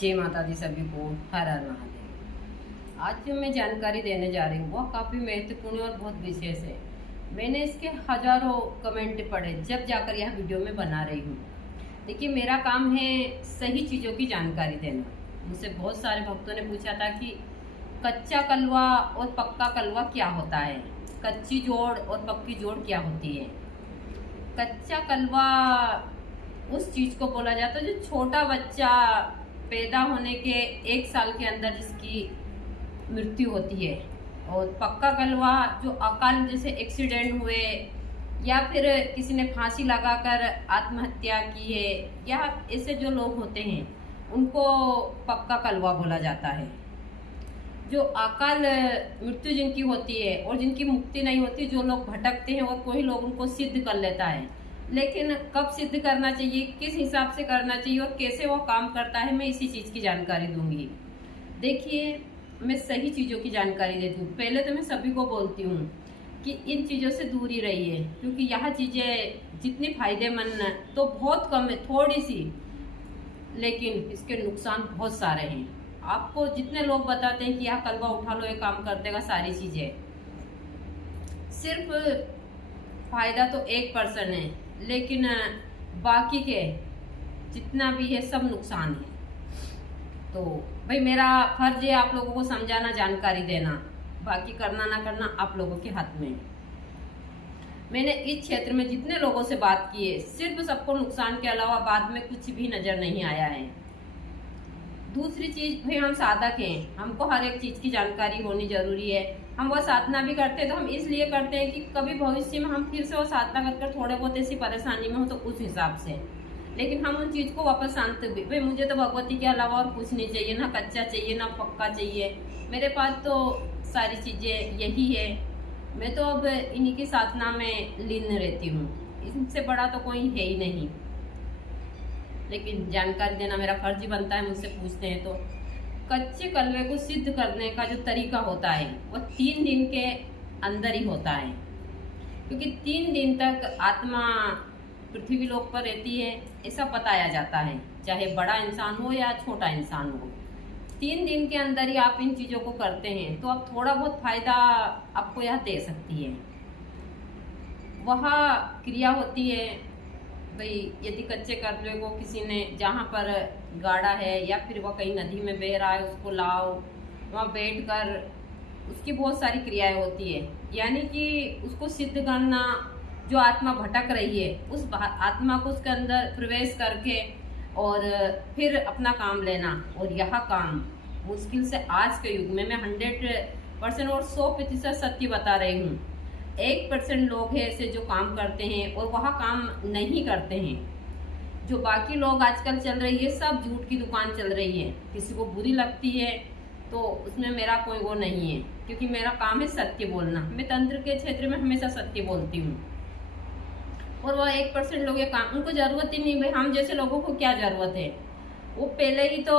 जय माता दी सभी को, हर हर महादेव। आज जो मैं जानकारी देने जा रही हूँ वह काफ़ी महत्वपूर्ण और बहुत विशेष है। मैंने इसके हजारों कमेंट पढ़े जब जाकर यह वीडियो में बना रही हूँ। देखिए, मेरा काम है सही चीज़ों की जानकारी देना। मुझसे बहुत सारे भक्तों ने पूछा था कि कच्चा कलवा और पक्का कलवा क्या होता है, कच्ची जोड़ और पक्की जोड़ क्या होती है। कच्चा कलवा उस चीज़ को बोला जाता है जो छोटा बच्चा पैदा होने के 1 साल के अंदर जिसकी मृत्यु होती है, और पक्का कलवा जो अकाल जैसे एक्सीडेंट हुए या फिर किसी ने फांसी लगाकर आत्महत्या की है या ऐसे जो लोग होते हैं उनको पक्का कलवा बोला जाता है। जो अकाल मृत्यु जिनकी होती है और जिनकी मुक्ति नहीं होती, जो लोग भटकते हैं और कोई लोग उनको सिद्ध कर लेता है, लेकिन कब सिद्ध करना चाहिए, किस हिसाब से करना चाहिए और कैसे वो काम करता है, मैं इसी चीज़ की जानकारी दूंगी। देखिए, मैं सही चीज़ों की जानकारी देती हूँ। पहले तो मैं सभी को बोलती हूँ कि इन चीज़ों से दूर ही रहिए, क्योंकि यह चीज़ें जितनी फायदेमंद तो बहुत कम है, थोड़ी सी, लेकिन इसके नुकसान बहुत सारे हैं। आपको जितने लोग बताते हैं कि यह कलवा उठा लो, ये काम कर देगा, सारी चीज़ें, सिर्फ फायदा तो 1% है, लेकिन बाकी के जितना भी है सब नुकसान है। तो भाई, मेरा फर्ज है आप लोगों को समझाना, जानकारी देना, बाकी करना ना करना आप लोगों के हाथ में है। मैंने इस क्षेत्र में जितने लोगों से बात की है, सिर्फ सबको नुकसान के अलावा बाद में कुछ भी नजर नहीं आया है। दूसरी चीज, भाई हम साधक हैं, हमको हर एक चीज की जानकारी होनी जरूरी है। हम वो साधना भी करते हैं तो हम इसलिए करते हैं कि कभी भविष्य में हम फिर से वो साधना कर थोड़े बहुत ऐसी परेशानी में हो तो उस हिसाब से, लेकिन हम उन चीज को वापस शांत भी, भाई मुझे तो भगवती के अलावा और कुछ नहीं चाहिए, ना कच्चा चाहिए ना पक्का चाहिए, मेरे पास तो सारी चीजें यही है। मैं तो अब इन्हीं की साधना में लीन रहती हूँ, इनसे बड़ा तो कोई है ही नहीं, लेकिन जानकारी देना मेरा फर्ज ही बनता है। मुझसे पूछते हैं तो कच्चे कलवे को सिद्ध करने का जो तरीका होता है वो 3 दिन के अंदर ही होता है, क्योंकि 3 दिन तक आत्मा पृथ्वी लोक पर रहती है, ऐसा बताया जाता है, चाहे बड़ा इंसान हो या छोटा इंसान हो। 3 दिन के अंदर ही आप इन चीज़ों को करते हैं तो आप थोड़ा बहुत फायदा आपको यह दे सकती है। वह क्रिया होती है, भाई यदि कच्चे कलवे को किसी ने जहाँ पर गाड़ा है या फिर वह कहीं नदी में बह रहा है उसको लाओ, वहाँ बैठ कर उसकी बहुत सारी क्रियाएं होती है, यानी कि उसको सिद्ध करना। जो आत्मा भटक रही है उस आत्मा को उसके अंदर प्रवेश करके और फिर अपना काम लेना। और यह काम मुश्किल से आज के युग में मैं 100% और 100% सत्य बता रही हूँ। 1% लोग हैं ऐसे जो काम करते हैं और वह काम नहीं करते हैं। जो बाकी लोग आजकल चल रही है, सब झूठ की दुकान चल रही है। किसी को बुरी लगती है तो उसमें मेरा कोई वो नहीं है, क्योंकि मेरा काम है सत्य बोलना। मैं तंत्र के क्षेत्र में हमेशा सत्य बोलती हूँ। और वह 1% लोग ये काम, उनको जरूरत ही नहीं। भाई हम जैसे लोगों को क्या जरूरत है, वो पहले ही तो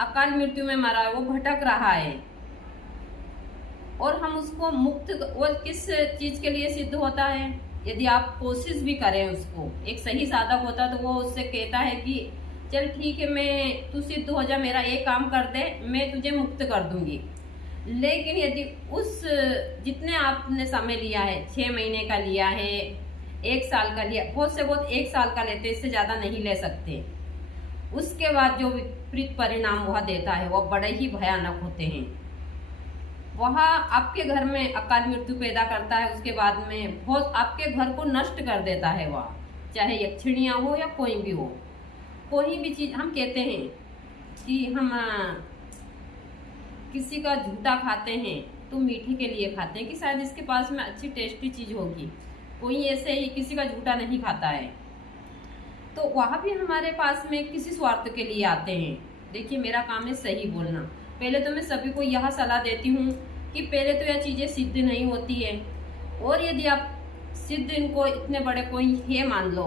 अकाल मृत्यु में मरा है, वो भटक रहा है, और हम उसको मुक्त, वो किस चीज के लिए सिद्ध होता है, यदि आप कोशिश भी करें उसको। एक सही साधक होता तो वो उससे कहता है कि चल ठीक है, मैं तू सिद्ध हो जा, मेरा ये काम कर दे, मैं तुझे मुक्त कर दूंगी। लेकिन यदि उस जितने आपने समय लिया है, 6 महीने का लिया है, 1 साल का लिया, बहुत से बहुत 1 साल का लेते, इससे ज्यादा नहीं ले सकते, उसके बाद जो विपरीत परिणाम वह देता है वह बड़े ही भयानक होते हैं। वह आपके घर में अकाल मृत्यु पैदा करता है, उसके बाद में बहुत आपके घर को नष्ट कर देता है वह, चाहे यक्षिणियाँ हो या कोई भी हो, कोई भी चीज। हम कहते हैं कि हम किसी का झूठा खाते हैं तो मीठे के लिए खाते हैं, कि शायद इसके पास में अच्छी टेस्टी चीज होगी। कोई ऐसे ही किसी का झूठा नहीं खाता है, तो वह भी हमारे पास में किसी स्वार्थ के लिए आते हैं। देखिए, मेरा काम है सही बोलना। पहले तो मैं सभी को यह सलाह देती हूँ कि पहले तो यह चीज़ें सिद्ध नहीं होती है, और यदि आप सिद्ध इनको इतने बड़े कोई है मान लो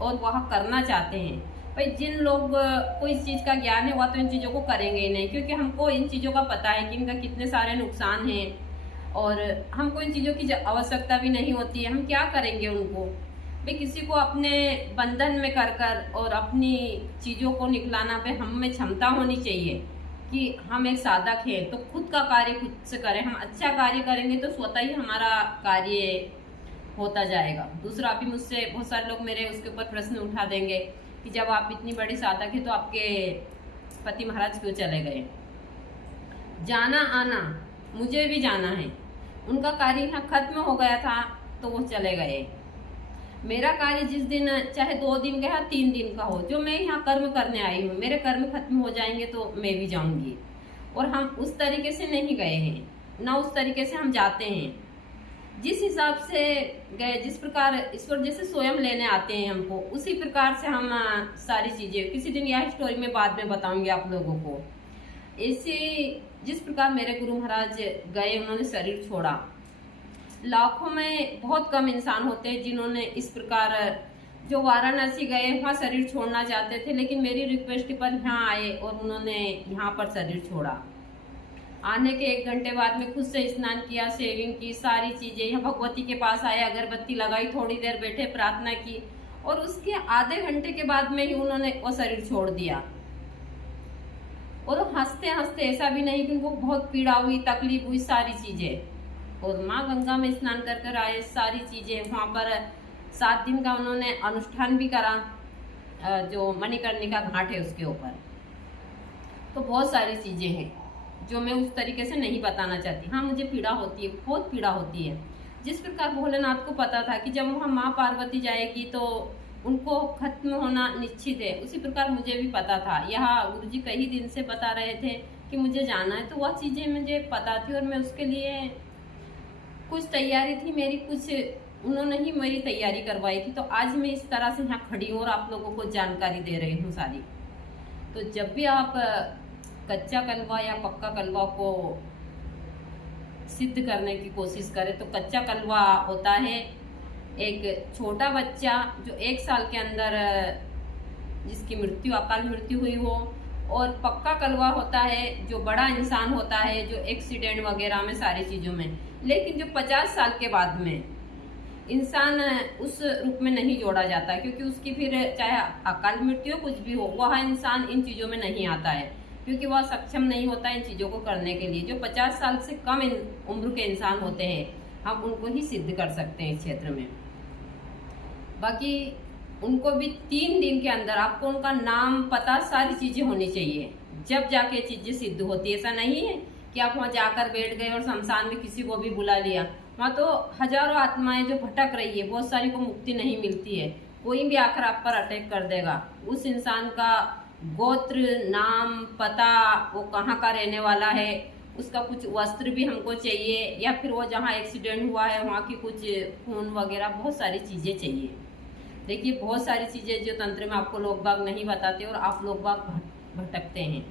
और वह करना चाहते हैं, भाई जिन लोग को इस चीज़ का ज्ञान है वह तो इन चीज़ों को करेंगे ही नहीं, क्योंकि हमको इन चीज़ों का पता है कि इनका कितने सारे नुकसान हैं और हमको इन चीज़ों की आवश्यकता भी नहीं होती है। हम क्या करेंगे उनको, भाई किसी को अपने बंधन में कर कर और अपनी चीज़ों को निकलाना पे हम में क्षमता होनी चाहिए कि हम एक साधक हैं तो खुद का कार्य खुद से करें। हम अच्छा कार्य करेंगे तो स्वतः ही हमारा कार्य होता जाएगा। दूसरा, अभी मुझसे बहुत सारे लोग मेरे उसके ऊपर प्रश्न उठा देंगे कि जब आप इतनी बड़ी साधक है तो आपके पति महाराज क्यों चले गए। जाना आना, मुझे भी जाना है। उनका कार्य यहाँ खत्म हो गया था तो वो चले गए। मेरा कार्य जिस दिन चाहे 2 दिन का या 3 दिन का हो, जो मैं यहाँ कर्म करने आई हूँ, मेरे कर्म खत्म हो जाएंगे तो मैं भी जाऊंगी। और हम उस तरीके से नहीं गए हैं, ना उस तरीके से हम जाते हैं। जिस हिसाब से गए, जिस प्रकार ईश्वर जैसे स्वयं लेने आते हैं हमको, उसी प्रकार से हम सारी चीजें, किसी दिन यह स्टोरी में बाद में बताऊंगी आप लोगों को। ऐसे जिस प्रकार मेरे गुरु महाराज गए, उन्होंने शरीर छोड़ा। लाखों में बहुत कम इंसान होते हैं जिन्होंने इस प्रकार, जो वाराणसी गए वहाँ शरीर छोड़ना चाहते थे, लेकिन मेरी रिक्वेस्ट पर यहाँ आए और उन्होंने यहाँ पर शरीर छोड़ा। आने के 1 घंटे बाद में खुद से स्नान किया, सेविंग की, सारी चीजें, यहाँ भगवती के पास आए, अगरबत्ती लगाई, थोड़ी देर बैठे, प्रार्थना की और उसके आधे घंटे के बाद में ही उन्होंने वो शरीर छोड़ दिया। और हंसते हंसते, ऐसा भी नहीं कि उनको बहुत पीड़ा हुई, तकलीफ हुई, सारी चीजें। और माँ गंगा में स्नान कर कर आए, सारी चीजें। वहाँ पर 7 दिन का उन्होंने अनुष्ठान भी करा, जो मणिकर्णिका घाट है उसके ऊपर। तो बहुत सारी चीजें हैं जो मैं उस तरीके से नहीं बताना चाहती। हाँ, मुझे पीड़ा होती है, बहुत पीड़ा होती है। जिस प्रकार भोलेनाथ को पता था कि जब वहाँ माँ पार्वती जाएगी तो उनको खत्म होना निश्चित है, उसी प्रकार मुझे भी पता था। यहाँ गुरुजी कई दिन से बता रहे थे कि मुझे जाना है, तो वह चीजें मुझे पता थी और मैं उसके लिए कुछ तैयारी थी मेरी, कुछ उन्होंने ही मेरी तैयारी करवाई थी। तो आज मैं इस तरह से यहाँ खड़ी हूँ और आप लोगों को जानकारी दे रही हूँ सारी। तो जब भी आप कच्चा कलवा या पक्का कलवा को सिद्ध करने की कोशिश करें, तो कच्चा कलवा होता है एक छोटा बच्चा जो 1 साल के अंदर जिसकी मृत्यु, अकाल मृत्यु हुई हो, और पक्का कलवा होता है जो बड़ा इंसान होता है, जो एक्सीडेंट वगैरह में, सारी चीजों में। लेकिन जो 50 साल के बाद में इंसान उस रूप में नहीं जोड़ा जाता, क्योंकि उसकी फिर चाहे अकाल मृत्यु कुछ भी हो, वह इंसान इन चीजों में नहीं आता है, क्योंकि वह सक्षम नहीं होता इन चीजों को करने के लिए। जो 50 साल से कम उम्र के इंसान होते हैं, हम उनको ही सिद्ध कर सकते हैं इस क्षेत्र में। बाकी उनको भी 3 दिन के अंदर आपको उनका नाम, पता, सारी चीजें होनी चाहिए, जब जाके चीजें सिद्ध होती है। ऐसा नहीं है कि आप वहां जाकर बैठ गए और शमशान में किसी को भी बुला लिया। वहां तो हजारों आत्माएं जो भटक रही है, बहुत सारी को मुक्ति नहीं मिलती है। कोई भी आकर आप पर अटैक कर देगा। उस इंसान का गोत्र, नाम, पता, वो कहाँ का रहने वाला है, उसका कुछ वस्त्र भी हमको चाहिए, या फिर वो जहाँ एक्सीडेंट हुआ है वहाँ की कुछ खून वगैरह, बहुत सारी चीजें चाहिए। देखिए, बहुत सारी चीजें जो तंत्र में आपको लोग बाग नहीं बताते और आप लोग बाग भटकते हैं।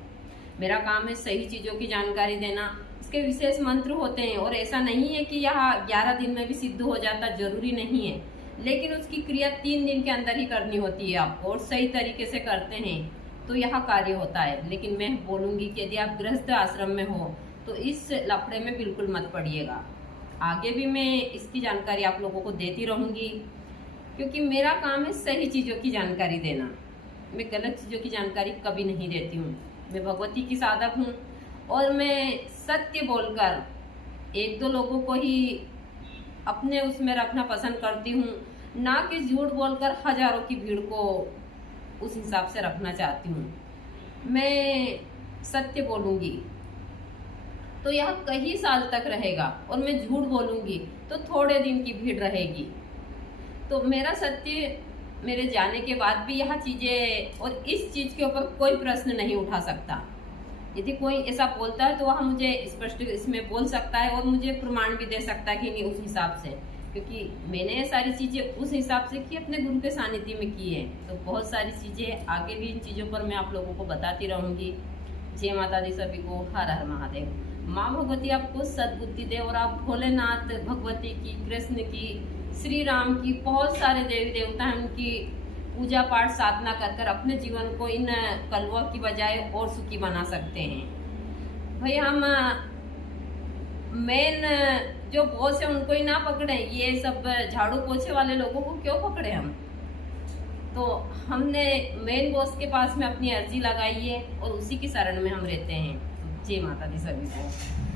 मेरा काम है सही चीजों की जानकारी देना। इसके विशेष मंत्र होते हैं और ऐसा नहीं है कि यह 11 दिन में भी सिद्ध हो जाता, जरूरी नहीं है, लेकिन उसकी क्रिया 3 दिन के अंदर ही करनी होती है आपको, और सही तरीके से करते हैं तो यह कार्य होता है। लेकिन मैं बोलूंगी कि यदि आप गृहस्थ आश्रम में हो तो इस लफड़े में बिल्कुल मत पड़िएगा। आगे भी मैं इसकी जानकारी आप लोगों को देती रहूंगी, क्योंकि मेरा काम है सही चीजों की जानकारी देना। मैं गलत चीजों की जानकारी कभी नहीं देती हूँ। मैं भगवती की साधक हूँ और मैं सत्य बोलकर 1-2 लोगों को ही अपने उसमें रखना पसंद करती हूँ, ना कि झूठ बोलकर हजारों की भीड़ को उस हिसाब से रखना चाहती हूँ। मैं सत्य बोलूंगी तो यह कई साल तक रहेगा, और मैं झूठ बोलूंगी तो थोड़े दिन की भीड़ रहेगी। तो मेरा सत्य, मेरे जाने के बाद भी यह चीजें, और इस चीज के ऊपर कोई प्रश्न नहीं उठा सकता। यदि कोई ऐसा बोलता है तो वह मुझे स्पष्ट इसमें बोल सकता है और मुझे प्रमाण भी दे सकता है कि नहीं, उस हिसाब से, क्योंकि मैंने ये सारी चीजें उस हिसाब से की, अपने गुरु के सानिध्य में की है। तो बहुत सारी चीजें आगे भी इन चीजों पर मैं आप लोगों को बताती रहूंगी। जय माता दी सभी को, हर हर महादेव। माँ भगवती आपको सद्बुद्धि दे और आप भोलेनाथ, भगवती की, कृष्ण की, श्री राम की, बहुत सारे देवी देवता हैं, उनकी पूजा पाठ साधना कर कर अपने जीवन को इन कलवा की बजाय और सुखी बना सकते हैं। भाई हम मेन जो बॉस है उनको ही ना पकड़े, ये सब झाड़ू पोछे वाले लोगों को क्यों पकड़े हम। तो हमने मेन बॉस के पास में अपनी अर्जी लगाई है और उसी की शरण में हम रहते हैं। जय माता दी सभी को।